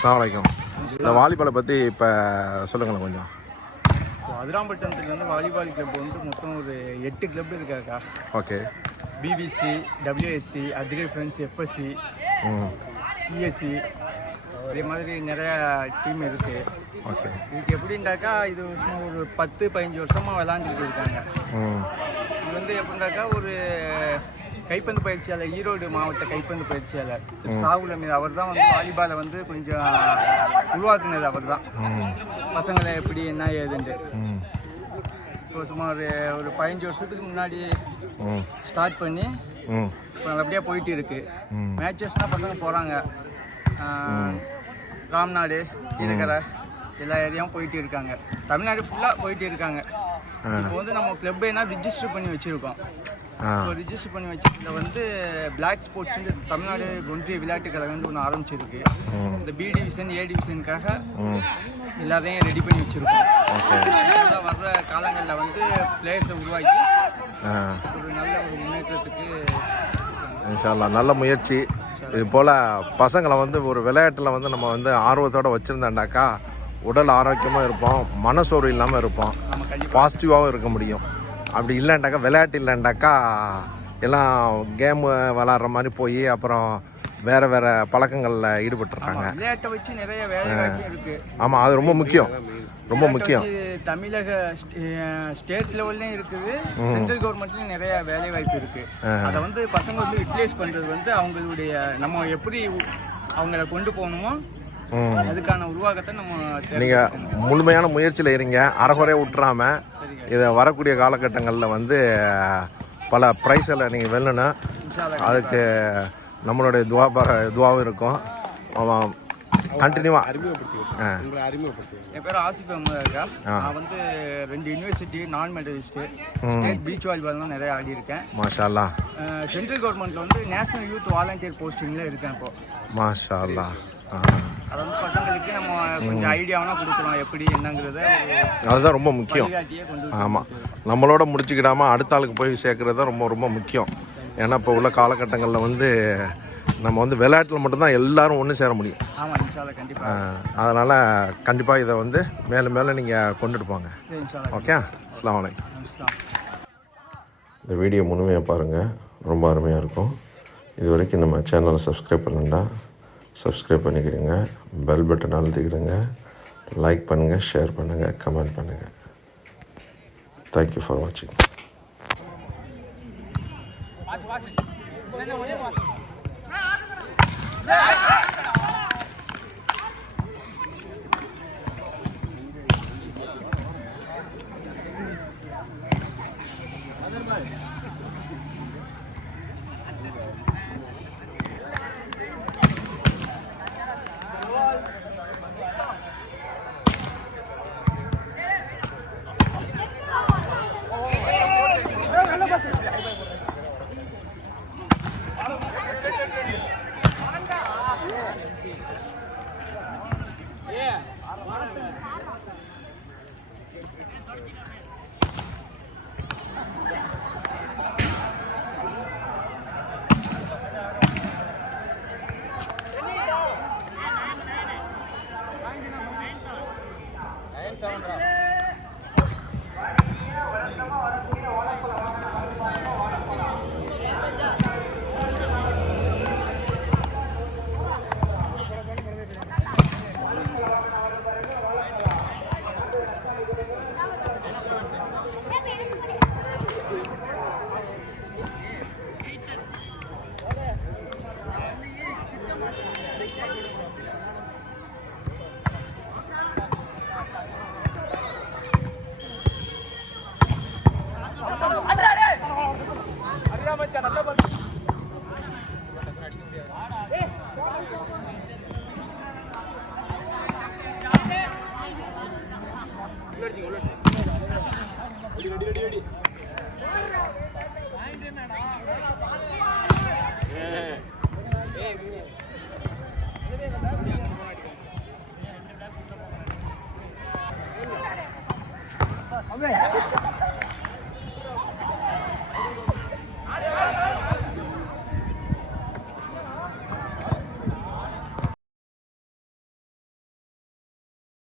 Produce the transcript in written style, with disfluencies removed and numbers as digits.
அஸ்ஸலாமு அலைக்கும். இந்த வாலிபாலை பற்றி இப்போ சொல்லுங்களேன் கொஞ்சம். அதிராம்பட்டினத்தில் வந்து வாலிபால் கிளப் வந்து மொத்தம் ஒரு 8 கிளப் இருக்காக்கா. Okay. BBC, WSC, Adirai friends, FSC, ESC, இதே மாதிரி நிறையா டீம் இருக்குது. ஓகே. இதுக்கு எப்படின்னாக்கா இது ஒரு 10-15 வருஷமாக விளாண்டுக்கிட்டு இருக்காங்க. இது வந்து எப்படின்னாக்கா ஒரு கைப்பந்து பயிற்சியாளர், ஈரோடு மாவட்ட கைப்பந்து பயிற்சியாளர் சாகுல் அமீர் அவர் தான் வந்து வாலிபாலை வந்து கொஞ்சம் உருவாக்குனது. அவர் தான் பசங்களை எப்படி என்ன ஏதுன்ட்டு இப்போ சுமார் ஒரு 15 வருஷத்துக்கு முன்னாடி ஸ்டார்ட் பண்ணி இப்போ நல்லபடியாக போயிட்டு இருக்கு. மேட்சஸ்னால் பசங்க போகிறாங்க, ராம்நாடு, கீழக்கரை எல்லா ஏரியாவும் போயிட்டு இருக்காங்க. தமிழ்நாடு ஃபுல்லாக போயிட்டு இருக்காங்க. இப்போ வந்து நம்ம கிளப் என்ன ரிஜிஸ்டர் பண்ணி வச்சுருக்கோம். இப்போ ரிஜிஸ்டர் பண்ணி வச்சுருக்க வந்து பிளாக் ஸ்போர்ட்ஸ்ன்னு தமிழ்நாடு ஒன்றிய விளையாட்டு கழகம்னு ஒன்று ஆரம்பிச்சிருக்கு. இந்த பி டிவிஷன், ஏ டிவிஷனுக்காக எல்லாத்தையும் ரெடி பண்ணி வச்சுருக்கோம். வர்ற காலங்களில் வந்து பிளேயர்ஸை உருவாக்கி ஒரு நல்ல ஒரு முன்னேற்றத்துக்கு இன்ஷா அல்லாஹ் நல்ல முயற்சி. இது போல் பசங்களை வந்து ஒரு விளையாட்டில் வந்து நம்ம வந்து ஆர்வத்தோடு வச்சுருந்தாண்டாக்கா உடல் ஆரோக்கியமாக இருப்போம், மனசோர்வு இல்லாமல் இருப்போம், பாசிட்டிவாகவும் இருக்க முடியும். அப்படி இல்லைண்டாக்கா விளையாட்டு இல்லைண்டாக்கா எல்லாம் கேமு விளாட்ற மாதிரி போய் அப்புறம் வேறு வேறு பழக்கங்களில் ஈடுபட்டுருக்காங்க. விளையாட்டை வச்சு நிறைய வேலை இருக்குது. ஆமாம், அது ரொம்ப முக்கியம், ரொம்ப முக்கியம். தமிழக ஸ்டேட் லெவல்லையும் இருக்குது, சென்ட்ரல் கவர்மெண்ட்லையும் நிறைய வேலை வாய்ப்பு இருக்குது. அதை வந்து பசங்க வந்து யூட்டிலைஸ் பண்ணுறது வந்து அவங்களுடைய நம்ம எப்படி அவங்கள கொண்டு போகணுமோ அதுக்கான உருவாக்கத்தை நம்ம நீங்கள் முழுமையான முயற்சியில் இருங்க, அறகுறைய விட்டுறாமல். இதை வரக்கூடிய காலகட்டங்களில் வந்து பல ப்ரைஸில் நீங்கள் வெல்லணும். அதுக்கு நம்மளுடைய துவாவும் இருக்கும். கண்டினியூவாக என் பேர் ஆசிஃப் அஹமது இருக்கா. நான் வந்து 2 யூனிவர்சிட்டி நான் மெடலிஸ்ட்டு, ஸ்டேட் பீச் வாலிபால்லாம் நிறைய ஆடி இருக்கேன். மாஷா அல்லாஹ். சென்ட்ரல் கவர்மெண்ட்டில் வந்து நேஷனல் யூத் வாலண்டியர் போஸ்டிங்கில் இருக்கேன் இப்போ. மாஷா அல்லாஹ். அதை வந்து பசங்களுக்கு நம்ம கொஞ்சம் ஐடியாவெலாம் கொடுக்குறோம் எப்படி என்னங்கிறத. அதுதான் ரொம்ப முக்கியம். ஆமாம், நம்மளோட முடிச்சுக்கிடாமல் அடுத்த ஆளுக்கு போய் சேர்க்குறது தான் ரொம்ப ரொம்ப முக்கியம். ஏன்னா இப்போ உள்ள காலகட்டங்களில் வந்து நம்ம வந்து விளையாட்டில் மட்டும்தான் எல்லோரும் ஒன்று சேர முடியும். அதனால் கண்டிப்பாக இதை வந்து மேலும் மேலே நீங்கள் கொண்டுட்டு போங்க. ஓகே, அஸ்ஸலாமு அலைக்கும். இந்த வீடியோ முழுமையாக பாருங்கள், ரொம்ப அருமையாக இருக்கும். இது வரைக்கும் நம்ம சேனலை சப்ஸ்கிரைப் பண்ணணுன்னா சப்ஸ்கிரைப் பண்ணிக்கிடுங்க, பெல் பட்டன் அழுத்திக்கிடுங்க, லைக் பண்ணுங்கள், ஷேர் பண்ணுங்கள், கமெண்ட் பண்ணுங்கள். தேங்க்யூ ஃபார் வாட்சிங். Okay.